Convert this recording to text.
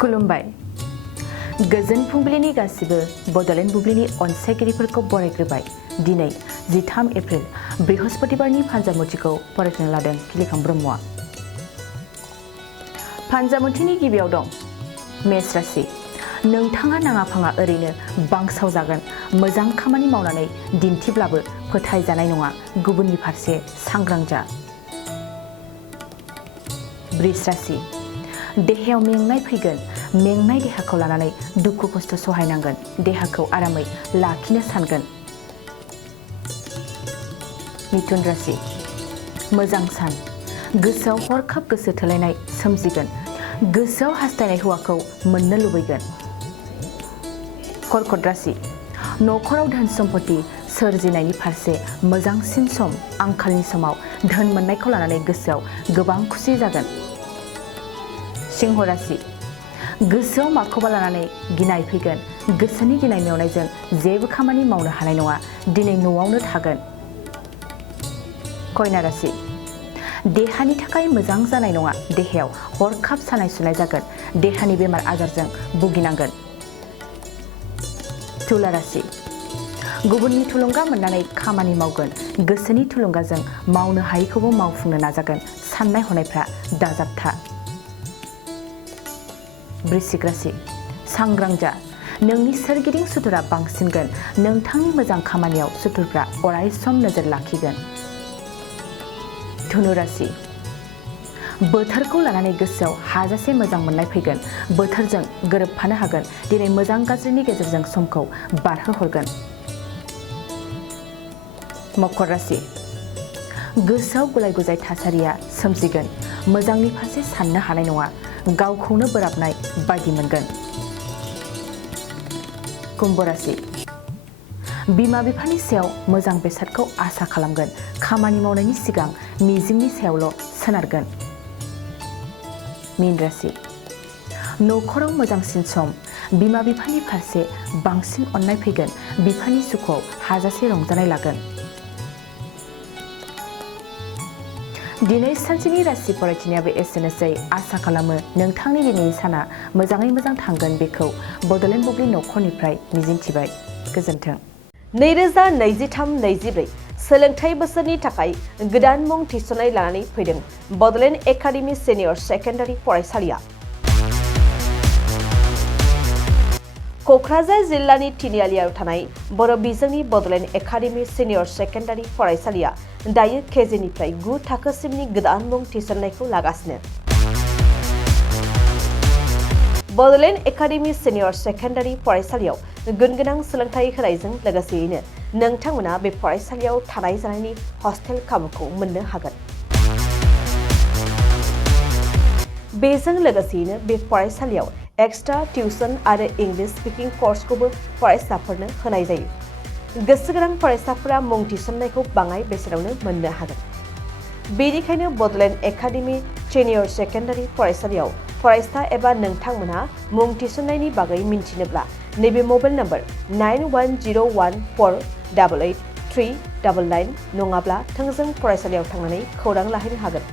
खुलुमबाय। गोजोन फुंबिलिनि गासिबो बड'लेण्ड बुब्लिनि अनसायगिरिफोरखौ बरायग्रोबाय। दिनै 13 एप्रिल बृहस्पतिबारनि फान्जामुथिखौ फरायनो लादों खिलिखां ब्रह्मआ। फान्जामुथिनि गिबियाव दं मेष राशि। नोंथाङा नाङा फाङा ओरैनो बांसावजागोन। मोजां खामानि मावनानै दिन्थिब्लाबो फोथायजानाय नङा। गुबुननि फारसे सांग्रां जा। वृष राशि। देहायाव मेंनाय फैगोन। मेंनाय देहाखौ लानानै दुखु खस्थ' सहायनांगोन। देहाखौ आरामै लाखिनो सानगोन। मिथुन राशि। मोजां सान। गोसोआव हरखाब गोसो थोलायनाय सोमजिगोन। गोसोआव हास्थायनाय हौवाखौ मोननो लुबैगोन। कर्कट राशि। न'खराव धोन सम्पति सोरजिनायनि फारसे मोजांसिन सम। आंखालनि समाव धोन मोननायखौ लानानै गोसोआव गोबां खुसि जागोन। सिंह राशि। गोसोआव माखौबा लानानै गिनाय फैगोन। गोसोनि गिनाय मेवनायजों जेबो खामानि मावनो हानाय नङा। दिनै न'आवनो थागोन। कन्या राशि। देहानि थाखाय मोजां जानाय नङा। देहायाव हरखाब सानाय सुनाय जागोन। देहानि बेमार आजारजों भुगिनांगोन। तुला राशि। गुबुननि थुलुंगा मोननानै खामानि मावगोन। गोसोनि थुलुंगाजों मावनो हायैखौबो मावफुंनो नाजागोन। साननाय हनायफ्रा दाजाबथा। वृश्चिक राशि। सांग्रां जा। नोंनि सोरगिदिं सुथुरा बांसिनगोन। नोंथांनि मोजां खामानियाव सुथुरफ्रा अराय सम नोजोर लाखिगोन। धनु राशि। बोथोरखौ लानानै गोसोआव हाजासे मोजां मोननाय फैगोन। बोथोरजों गोरोबफानो हागोन। दिनै मोजां गाज्रिनि गेजेरजों समखौ बारहोहरगोन। मकर राशि। गोसोआव गुलाय गुजाय थासारिया सोमजिगोन। मोजांनि फारसे साननो हानाय नङा। गावखौनो बोराबनाय बायदि मोनगोन। कुम्भ राशि। बिमा बिफानि सायाव मोजां बेसादखौ आसा खालामगोन। खामानि मावनायनि सिगां मिजिंनि सायावल' सोनारगोन। मीन राशि। न'खराव मोजांसिन सम। बिमा बिफानि फारसे बांसिन अननाय फैगोन। बिफानि सुखुआव हाजासे रंजानाय लागोन। दिनै सानसेनि राशि फरायथिनायाबो एसेनोसै। आसा खालामो नोंथांनि दिनैनि साना मोजाङै मोजां थांगोन। बेखौ बड'लेण्ड बुब्लि न'खरनिफ्राय मिजिंथिबाय। गोजोन्थों। 2023-24 सोलोंथाइ बोसोरनि थाखाय गोदान मुं थिसननाय लानानै फैदों बड'लेण्ड एकाडेमि सिनियर सेकेन्डारि फरायसालिया। क'क्राझार जिल्लानि तिनिआलियाव थानाय बर' बिजोंनि बड'लेण्ड एकाडेमि सिनियर सेकेन्डारि फरायसालिया दायो केजिनिफ्राय 9 थाखोसिमनि गोदान मुं थिसननायखौ लागासिनो। बड'लेण्ड एकाडेमि सिनियर सेकेन्डारि फरायसालियाव गुन गोनां सोलोंथाइ होनायजों लोगोसेयैनो नोंथांमोना बे फरायसालियाव थानाय जानायनि हस्टेल खाबुखौ मोननो हागोन। बेजों लोगोसेयैनो बे फरायसालियाव एक्सट्रा टिउसन आरो इंलिश स्पिकिं कर्सखौबो फरायसाफोरनो होनाय जायो। गोसो गोनां फरायसाफोरा मुं थिसननायखौ बाङाय बेसेनावनो मोननो हागोन। बेनिखायनो बड'लेण्ड एकाडेमि सिनियर सेकेन्डारि फरायसालियाव फरायसा एबा नोंथांमोनहा मुं थिसननायनि बागै मिन्थिनोब्ला नैबे मबाइल नम्बर 9101488399 नङाब्ला थोंजों फरायसालियाव थांनानै खौरां लाहैनो हागोन।